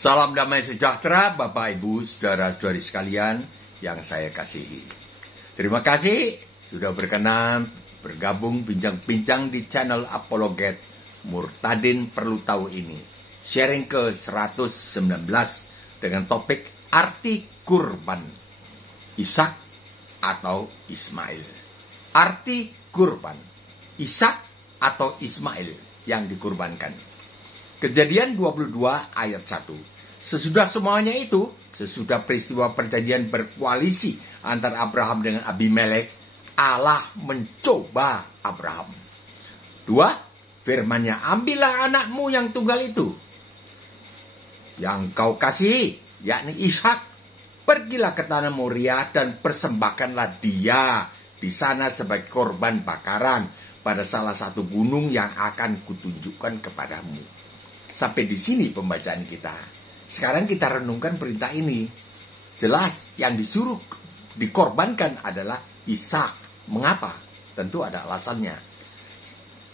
Salam damai sejahtera Bapak Ibu Saudara-saudari sekalian yang saya kasihi. Terima kasih sudah berkenan bergabung bincang-bincang di channel Apologet Murtadin Perlu Tahu ini. Sharing ke 119 dengan topik arti kurban, Ishak atau Ismail. Arti kurban, Ishak atau Ismail yang dikurbankan. Kejadian 22 ayat 1. Sesudah semuanya itu, sesudah peristiwa perjanjian berkoalisi antara Abraham dengan Abimelek, Allah mencoba Abraham. 2. Firman-Nya, ambillah anakmu yang tunggal itu, yang kau kasihi, yakni Ishak. Pergilah ke tanah Moria dan persembahkanlah dia di sana sebagai korban bakaran pada salah satu gunung yang akan kutunjukkan kepadamu. Sampai di sini pembacaan kita. Sekarang kita renungkan perintah ini. Jelas yang disuruh dikorbankan adalah Ishak. Mengapa? Tentu ada alasannya.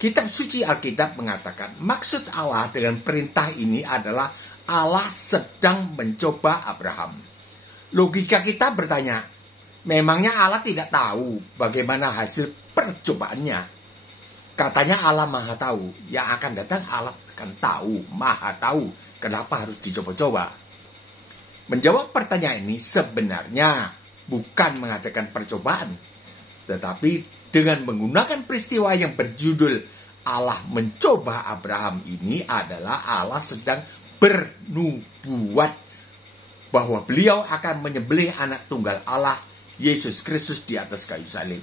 Kitab suci Alkitab mengatakan maksud Allah dengan perintah ini adalah Allah sedang mencoba Abraham. Logika kita bertanya, memangnya Allah tidak tahu bagaimana hasil percobaannya? Katanya Allah Maha Tahu, yang akan datang Allah akan tahu, Maha Tahu, kenapa harus dicoba-coba. Menjawab pertanyaan ini sebenarnya bukan mengadakan percobaan, tetapi dengan menggunakan peristiwa yang berjudul Allah mencoba Abraham ini adalah Allah sedang bernubuat bahwa beliau akan menyembelih anak tunggal Allah, Yesus Kristus di atas kayu salib,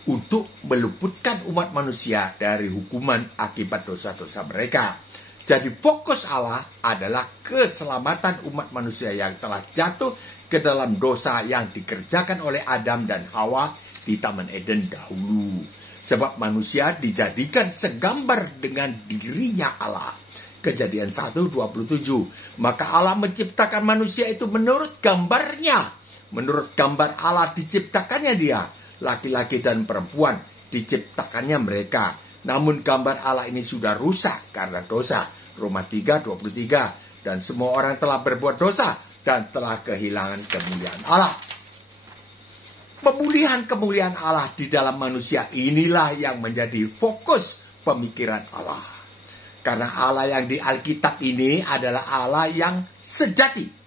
untuk meluputkan umat manusia dari hukuman akibat dosa-dosa mereka. Jadi fokus Allah adalah keselamatan umat manusia yang telah jatuh ke dalam dosa yang dikerjakan oleh Adam dan Hawa di Taman Eden dahulu. Sebab manusia dijadikan segambar dengan dirinya Allah. Kejadian 1:27. Maka Allah menciptakan manusia itu menurut gambarnya. Menurut gambar Allah diciptakannya dia. Laki-laki dan perempuan diciptakannya mereka. Namun gambar Allah ini sudah rusak karena dosa. Roma 3:23. Dan semua orang telah berbuat dosa dan telah kehilangan kemuliaan Allah. Pemulihan kemuliaan Allah di dalam manusia inilah yang menjadi fokus pemikiran Allah. Karena Allah yang di Alkitab ini adalah Allah yang sejati.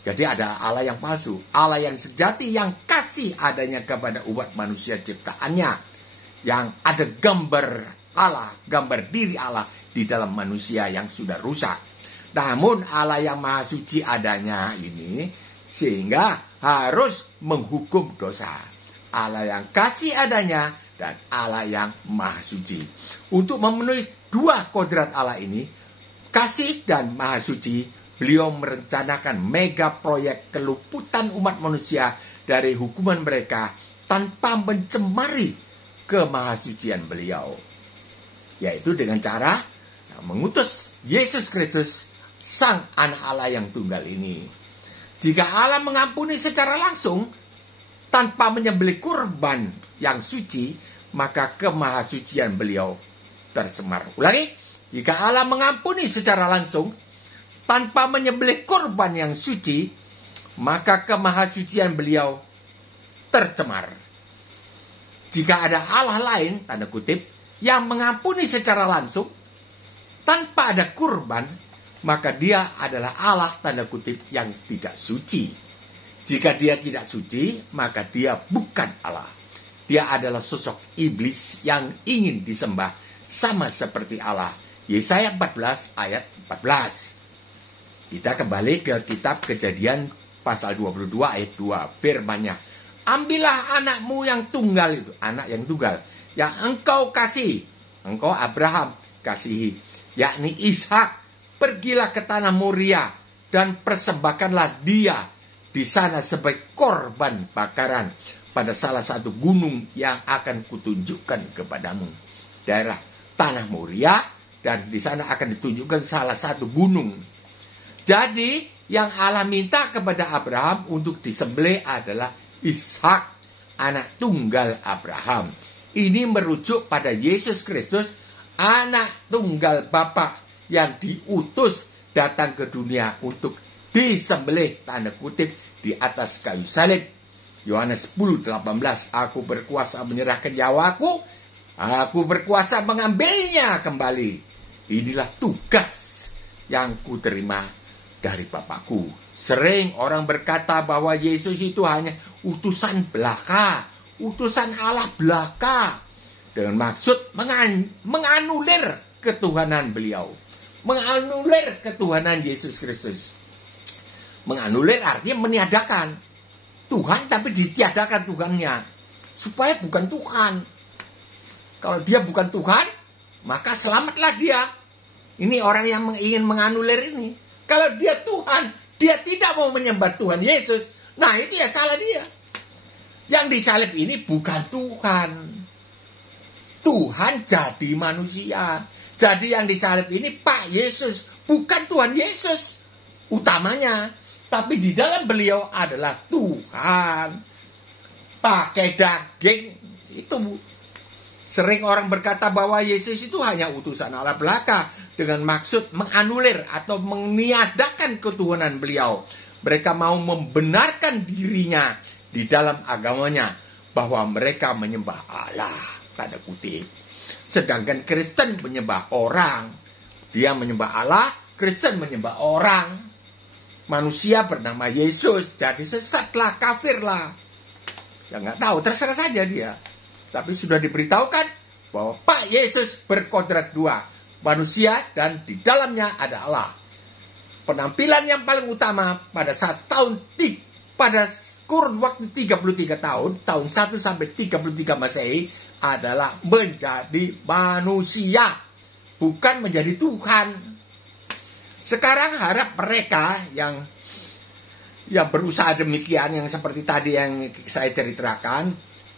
Jadi ada Allah yang palsu. Allah yang sejati yang kasih adanya kepada umat manusia ciptaannya. Yang ada gambar Allah, gambar diri Allah di dalam manusia yang sudah rusak. Namun Allah yang maha suci adanya ini sehingga harus menghukum dosa. Allah yang kasih adanya dan Allah yang maha suci. Untuk memenuhi dua kodrat Allah ini, kasih dan maha suci, beliau merencanakan mega proyek keluputan umat manusia dari hukuman mereka tanpa mencemari kemahasucian beliau. Yaitu dengan cara mengutus Yesus Kristus, Sang Anak Allah yang tunggal ini. Jika Allah mengampuni secara langsung tanpa menyembelih kurban yang suci, maka kemahasucian beliau tercemar. Ulangi, jika Allah mengampuni secara langsung tanpa menyembelih kurban yang suci, maka kemahasucian beliau tercemar. Jika ada Allah lain, tanda kutip, yang mengampuni secara langsung tanpa ada kurban, maka dia adalah Allah, tanda kutip, yang tidak suci. Jika dia tidak suci, maka dia bukan Allah. Dia adalah sosok iblis yang ingin disembah sama seperti Allah. Yesaya 14 ayat 14. Kita kembali ke kitab Kejadian pasal 22 ayat 2. Firman-Nya, ambillah anakmu yang tunggal itu, anak yang tunggal, yang engkau kasih, engkau Abraham kasihi, yakni Ishak. Pergilah ke tanah Moria dan persembahkanlah dia di sana sebagai korban bakaran pada salah satu gunung yang akan kutunjukkan kepadamu. Daerah tanah Moria, dan di sana akan ditunjukkan salah satu gunung. Jadi yang Allah minta kepada Abraham untuk disembelih adalah Ishak, anak tunggal Abraham. Ini merujuk pada Yesus Kristus, anak tunggal Bapa yang diutus datang ke dunia untuk disembelih, tanda kutip, di atas kayu salib. Yohanes 10:18, aku berkuasa menyerahkan nyawaku, aku berkuasa mengambilnya kembali. Inilah tugas yang kuterima dari Bapakku. Sering orang berkata bahwa Yesus itu hanya utusan belaka, utusan Allah belaka, dengan maksud menganulir ketuhanan beliau, menganulir ketuhanan Yesus Kristus. Menganulir artinya meniadakan Tuhan, tapi ditiadakan Tuhannya, supaya bukan Tuhan. Kalau dia bukan Tuhan, maka selamatlah dia. Ini orang yang ingin menganulir ini. Kalau dia Tuhan, dia tidak mau menyembah Tuhan Yesus, nah itu ya salah dia. Yang disalib ini bukan Tuhan. Tuhan jadi manusia. Jadi yang disalib ini Pak Yesus, bukan Tuhan Yesus utamanya. Tapi di dalam beliau adalah Tuhan. Pakai daging, itu sering orang berkata bahwa Yesus itu hanya utusan Allah belaka, dengan maksud menganulir atau meniadakan ketuhanan beliau. Mereka mau membenarkan dirinya di dalam agamanya bahwa mereka menyembah Allah, tanda kutip. Sedangkan Kristen menyembah orang. Dia menyembah Allah, Kristen menyembah orang. Manusia bernama Yesus, jadi sesatlah, kafirlah. Ya nggak tahu, terserah saja dia. Tapi sudah diberitahukan bahwa Pak Yesus berkodrat dua, manusia dan di dalamnya ada Allah. Penampilan yang paling utama pada saat pada kurun waktu 33 tahun 1 sampai 33 Masehi adalah menjadi manusia, bukan menjadi Tuhan. Sekarang harap mereka yang berusaha demikian, yang seperti tadi yang saya ceritakan,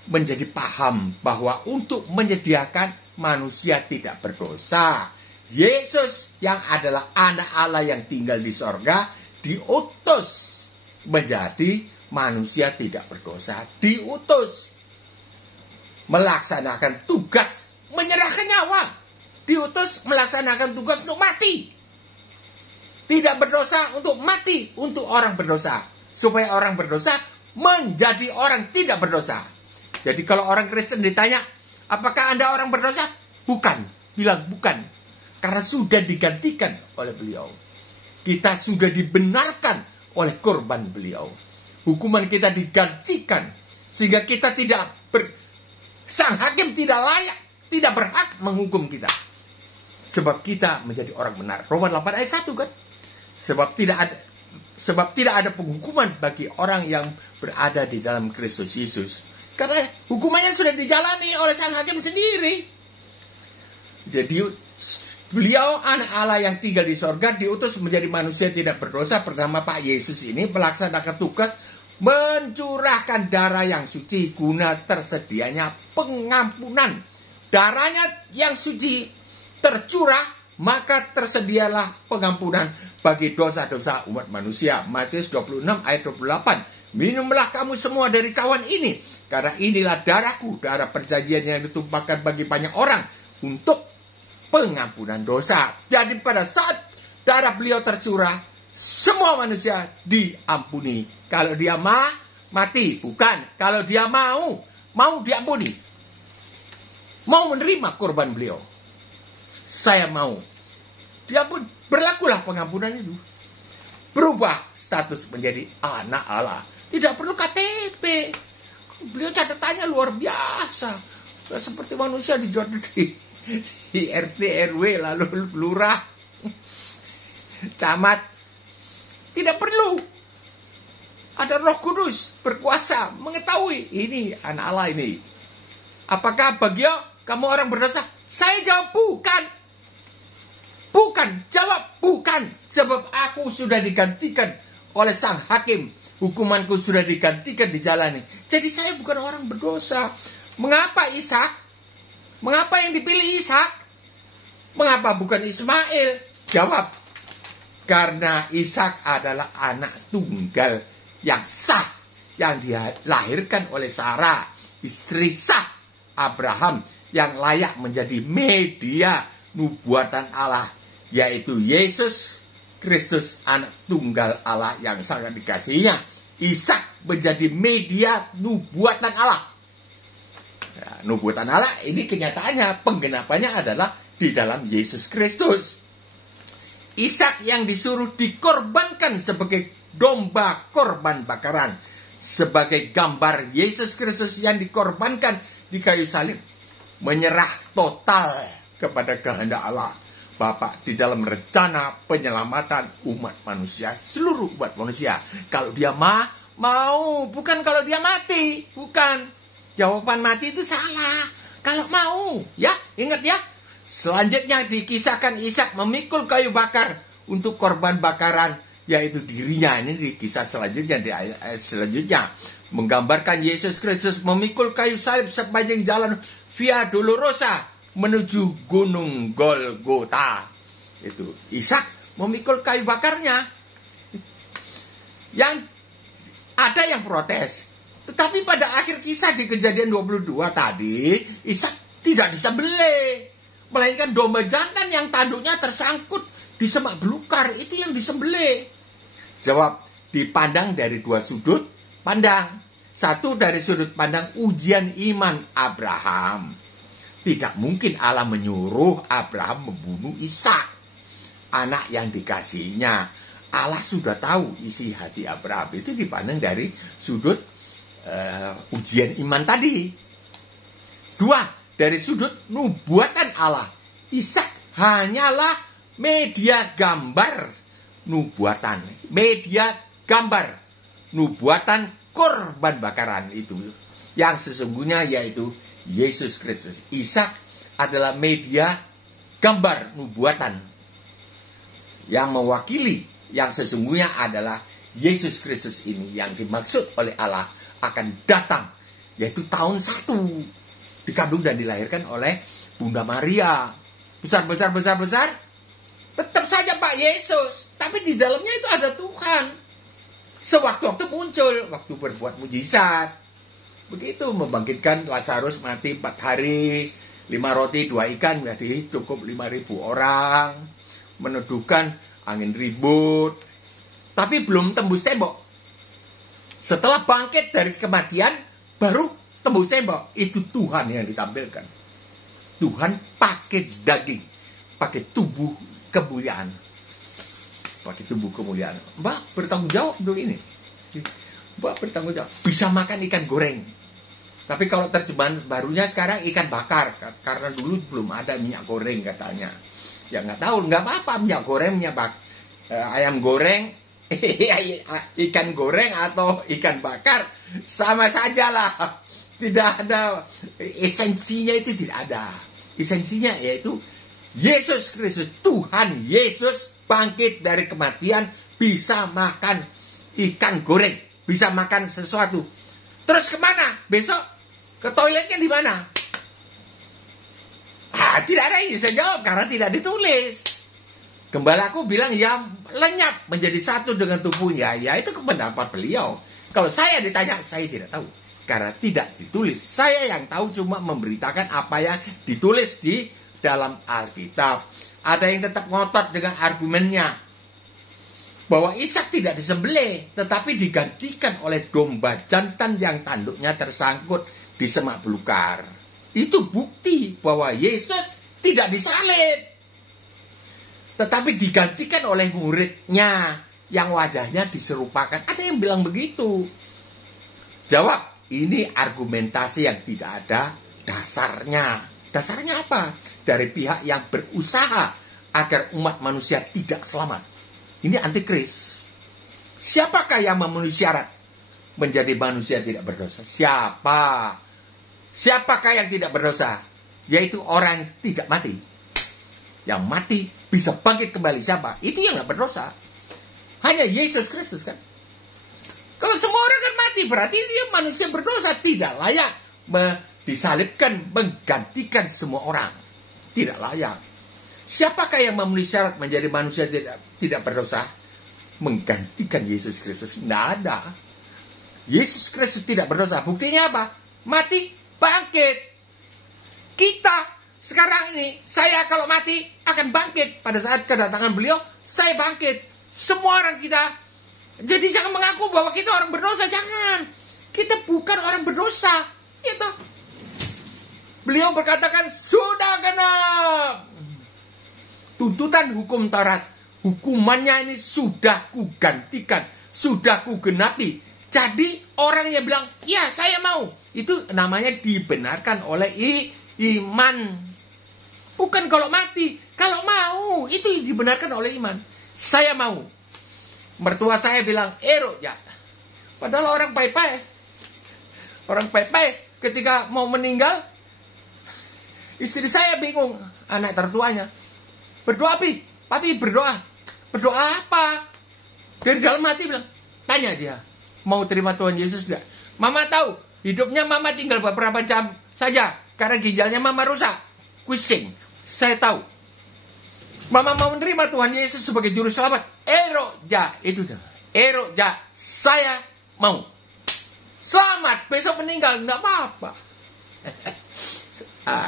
menjadi paham bahwa untuk menyediakan manusia tidak berdosa, Yesus yang adalah anak Allah yang tinggal di sorga, diutus menjadi manusia tidak berdosa, diutus melaksanakan tugas menyerahkan nyawa, diutus melaksanakan tugas untuk mati. Tidak berdosa untuk mati untuk orang berdosa, supaya orang berdosa menjadi orang tidak berdosa. Jadi kalau orang Kristen ditanya, apakah Anda orang berdosa? Bukan, bilang bukan. Karena sudah digantikan oleh beliau. Kita sudah dibenarkan oleh korban beliau. Hukuman kita digantikan, sehingga kita sang hakim tidak layak, tidak berhak menghukum kita. Sebab kita menjadi orang benar. Roma 8 ayat 1 kan? Sebab tidak ada penghukuman bagi orang yang berada di dalam Kristus Yesus. Karena hukumannya sudah dijalani oleh sang hakim sendiri. Jadi beliau anak Allah yang tinggal di sorga, diutus menjadi manusia tidak berdosa bernama Pak Yesus ini, melaksanakan tugas mencurahkan darah yang suci guna tersedianya pengampunan. Darahnya yang suci tercurah, maka tersedialah pengampunan bagi dosa-dosa umat manusia. Matius 26 ayat 28. Minumlah kamu semua dari cawan ini, karena inilah darahku, darah perjanjian yang ditumpahkan bagi banyak orang untuk pengampunan dosa. Jadi pada saat darah beliau tercurah, semua manusia diampuni. Kalau dia mati, bukan. Kalau dia mau diampuni, mau menerima korban beliau, saya mau diampuni, berlakulah pengampunan itu. Berubah status menjadi anak Allah. Tidak perlu KTP. Beliau catatannya luar biasa. Seperti manusia di RT, RW, lalu lurah, camat. Tidak perlu. Ada Roh Kudus berkuasa mengetahui ini anak Allah ini. Apakah bagi kamu orang berdosa? Saya jawab bukan. Bukan, jawab bukan. Sebab aku sudah digantikan oleh sang hakim. Hukumanku sudah digantikan, dijalani. Jadi saya bukan orang berdosa. Mengapa Ishak? Mengapa yang dipilih Ishak? Mengapa bukan Ismail? Jawab, karena Ishak adalah anak tunggal yang sah, yang dilahirkan oleh Sarah, istri sah Abraham, yang layak menjadi media nubuatan Allah, yaitu Yesus Kristus anak tunggal Allah yang sangat dikasihinya. Ishak menjadi media nubuatan Allah. Ya, nubuatan Allah ini kenyataannya, penggenapannya adalah di dalam Yesus Kristus. Ishak yang disuruh dikorbankan sebagai domba korban bakaran, sebagai gambar Yesus Kristus yang dikorbankan di kayu salib, menyerah total kepada kehendak Allah Bapa di dalam rencana penyelamatan umat manusia, seluruh umat manusia. Kalau dia mau, bukan kalau dia mati, bukan. Jawaban mati itu salah. Kalau mau, ya, ingat ya. Selanjutnya dikisahkan Ishak memikul kayu bakar untuk korban bakaran, yaitu dirinya. Ini di kisah selanjutnya, di ayat selanjutnya, menggambarkan Yesus Kristus memikul kayu salib sepanjang jalan Via Dolorosa menuju Gunung Golgota. Itu Ishak memikul kayu bakarnya. Yang ada yang protes. Tetapi pada akhir kisah di Kejadian 22 tadi, Ishak tidak disembelih, melainkan domba jantan yang tanduknya tersangkut di semak belukar, itu yang disembelih. Jawab, dipandang dari dua sudut pandang. Satu, dari sudut pandang ujian iman Abraham. Tidak mungkin Allah menyuruh Abraham membunuh Ishak, anak yang dikasihinya. Allah sudah tahu isi hati Abraham. Itu dipandang dari sudut ujian iman tadi. Dua, dari sudut nubuatan Allah. Ishak hanyalah media gambar nubuatan. Media gambar nubuatan korban bakaran itu. Yang sesungguhnya yaitu Yesus Kristus. Ishak adalah media gambar nubuatan yang mewakili yang sesungguhnya adalah Yesus Kristus ini yang dimaksud oleh Allah akan datang, yaitu tahun 1, dikandung dan dilahirkan oleh Bunda Maria. Besar, tetap saja Pak Yesus, tapi di dalamnya itu ada Tuhan. Sewaktu-waktu muncul, waktu berbuat mujizat. Begitu membangkitkan Lazarus mati 4 hari, 5 roti 2 ikan menjadi cukup 5.000 orang, meneduhkan angin ribut, tapi belum tembus tembok. Setelah bangkit dari kematian, baru tembus tembok. Itu Tuhan yang ditampilkan. Tuhan pakai daging, pakai tubuh kemuliaan. Pakai tubuh kemuliaan. Mbak bertanggung jawab untuk ini. Mbak bertanggung jawab. Bisa makan ikan goreng. Tapi kalau terjemahan barunya sekarang ikan bakar. Karena dulu belum ada minyak goreng katanya. Ya nggak tahu, nggak apa-apa minyak goreng, ayam goreng, ikan goreng atau ikan bakar. Sama saja lah. Tidak ada, esensinya itu tidak ada. Esensinya yaitu Yesus Kristus, Tuhan Yesus bangkit dari kematian, bisa makan ikan goreng, bisa makan sesuatu. Terus kemana? Besok ke toiletnya di mana? Tidak ada yang bisa jawab karena tidak ditulis. Gembalaku bilang ya lenyap menjadi satu dengan tubuhnya. Ya itu pendapat beliau. Kalau saya ditanya, saya tidak tahu. Karena tidak ditulis. Saya yang tahu cuma memberitakan apa yang ditulis di dalam Alkitab. Ada yang tetap ngotot dengan argumennya bahwa Ishak tidak disembelih, tetapi digantikan oleh domba jantan yang tanduknya tersangkut di semak belukar. Itu bukti bahwa Yesus tidak disalib, tetapi digantikan oleh muridnya yang wajahnya diserupakan. Ada yang bilang begitu. Jawab, ini argumentasi yang tidak ada dasarnya. Dasarnya apa? Dari pihak yang berusaha agar umat manusia tidak selamat. Ini antikris. Siapakah yang memenuhi syarat menjadi manusia tidak berdosa? Siapa? Siapakah yang tidak berdosa? Yaitu orang yang tidak mati. Yang mati bisa bangkit kembali siapa? Itu yang tidak berdosa. Hanya Yesus Kristus kan. Kalau semua orang kan mati, berarti dia manusia berdosa. Tidak layak disalibkan, menggantikan semua orang. Tidak layak. Siapakah yang memenuhi syarat menjadi manusia tidak berdosa? Menggantikan Yesus Kristus. Tidak ada. Yesus Kristus tidak berdosa. Buktinya apa? Mati, bangkit. Kita sekarang ini, saya kalau mati akan bangkit. Pada saat kedatangan beliau, saya bangkit. Semua orang kita. Jadi jangan mengaku bahwa kita orang berdosa. Jangan. Kita bukan orang berdosa. Itu. Beliau berkatakan, sudah genap. Tuntutan hukum Taurat. Hukumannya ini sudah kugantikan. Sudah kugenapi. Jadi orang yang bilang, ya saya mau. Itu namanya dibenarkan oleh iman. Bukan kalau mati. Kalau mau, itu dibenarkan oleh iman. Saya mau. Mertua saya bilang, ya. Padahal orang pai-pai. Orang pai-pai ketika mau meninggal, istri saya bingung. Anak tertuanya. Berdoa, Papi berdoa. Berdoa apa? Dari dalam hati bilang, tanya dia. Mau terima Tuhan Yesus gak? Mama tahu. Hidupnya Mama tinggal beberapa jam saja. Karena ginjalnya Mama rusak. Kucing. Saya tahu. Mama mau menerima Tuhan Yesus sebagai juru selamat. Itu saya mau. Selamat, besok meninggal, nggak apa-apa.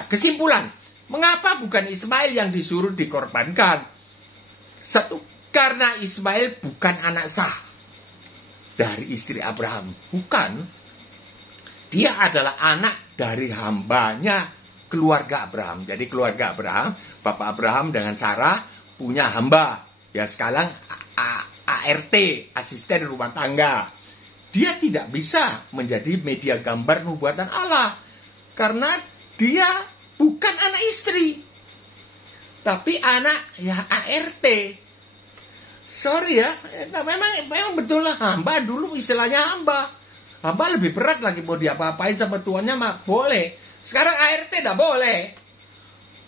Kesimpulan, mengapa bukan Ismail yang disuruh dikorbankan? Satu, karena Ismail bukan anak sah dari istri Abraham. Bukan. Dia adalah anak dari hambanya keluarga Abraham. Jadi keluarga Abraham, Bapak Abraham dengan Sarah punya hamba. Ya sekarang ART, asisten rumah tangga. Dia tidak bisa menjadi media gambar nubuatan Allah. Karena dia bukan anak istri. Tapi anak ART. Sorry ya, memang betul lah hamba dulu istilahnya hamba. Hamba lebih berat lagi, mau diapa-apain sama tuannya mah boleh. Sekarang ART tidak boleh.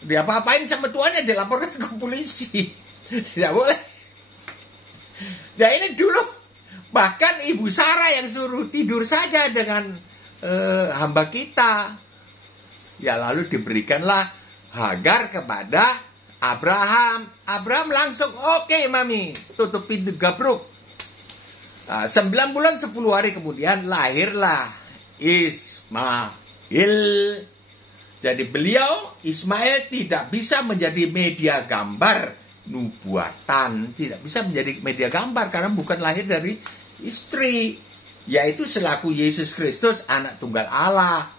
Diapa-apain sama tuannya dilaporkan ke polisi. Tidak boleh. Ya ini dulu bahkan Ibu Sarah yang suruh tidur saja dengan hamba kita. Ya lalu diberikanlah Hagar kepada Abraham. Abraham langsung oke, Mami. Tutup pintu gabruk. 9 bulan 10 hari kemudian lahirlah Ismail. Jadi beliau Ismail tidak bisa menjadi media gambar nubuatan. Tidak bisa menjadi media gambar karena bukan lahir dari istri. Yaitu selaku Yesus Kristus anak tunggal Allah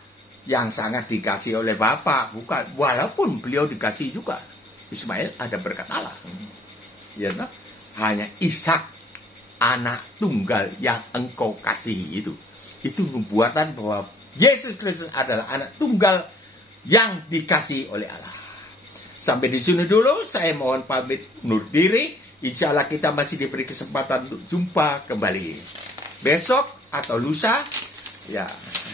yang sangat dikasih oleh Bapa. Bukan. Walaupun beliau dikasih juga. Ismail ada berkat Allah. Ya, nah? Hanya Ishak anak tunggal yang engkau kasihi itu. Itu nubuatan bahwa Yesus Kristus adalah anak tunggal yang dikasihi oleh Allah. Sampai di sini dulu, saya mohon pamit undur diri. Insya Allah kita masih diberi kesempatan untuk jumpa kembali. Besok atau lusa, ya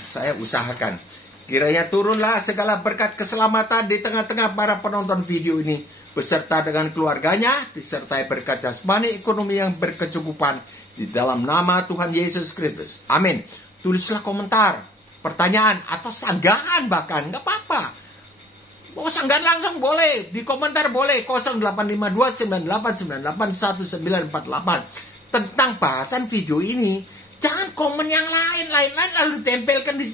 saya usahakan. Kiranya turunlah segala berkat keselamatan di tengah-tengah para penonton video ini, beserta dengan keluarganya, disertai berkat jasmani ekonomi yang berkecukupan di dalam nama Tuhan Yesus Kristus. Amin. Tulislah komentar, pertanyaan, atau sanggahan bahkan, nggak apa-apa. Mau sanggahan langsung boleh, di komentar boleh, 085298981948. Tentang bahasan video ini, jangan komen yang lain lalu tempelkan di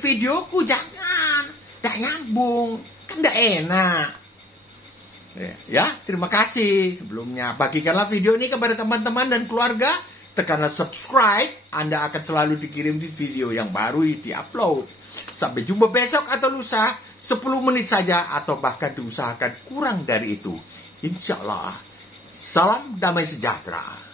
videoku, jangan. Nggak nyambung, kan nggak enak. Ya, terima kasih sebelumnya. Bagikanlah video ini kepada teman-teman dan keluarga. Tekanlah subscribe, Anda akan selalu dikirim di video yang baru di-upload. Sampai jumpa besok atau lusa, 10 menit saja atau bahkan diusahakan kurang dari itu. Insya Allah. Salam damai sejahtera.